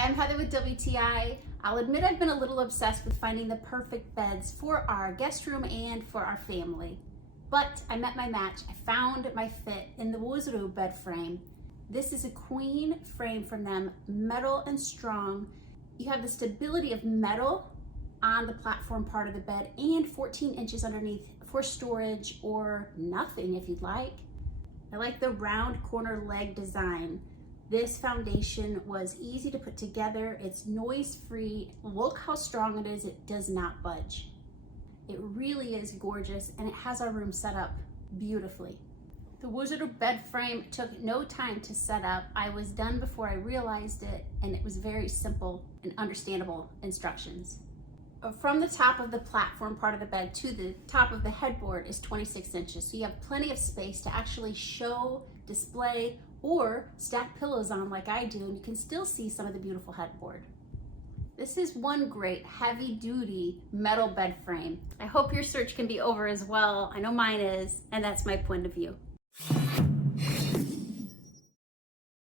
Hi, I'm Heather with WTI. I'll admit I've been a little obsessed with finding the perfect beds for our guest room and for our family. But I met my match. I found my fit in the Woozuro bed frame. This is a queen frame from them, metal and strong. You have the stability of metal on the platform part of the bed and 14 inches underneath for storage or nothing if you'd like. I like the round corner leg design. This foundation was easy to put together. It's noise-free. Look how strong it is. It does not budge. It really is gorgeous, and it has our room set up beautifully. The Woozuro bed frame took no time to set up. I was done before I realized it, and it was very simple and understandable instructions. From the top of the platform part of the bed to the top of the headboard is 26 inches. So you have plenty of space to actually show, display, or stack pillows on like I do, and you can still see some of the beautiful headboard. This is one great heavy-duty metal bed frame. I hope your search can be over as well. I know mine is, and that's my point of view.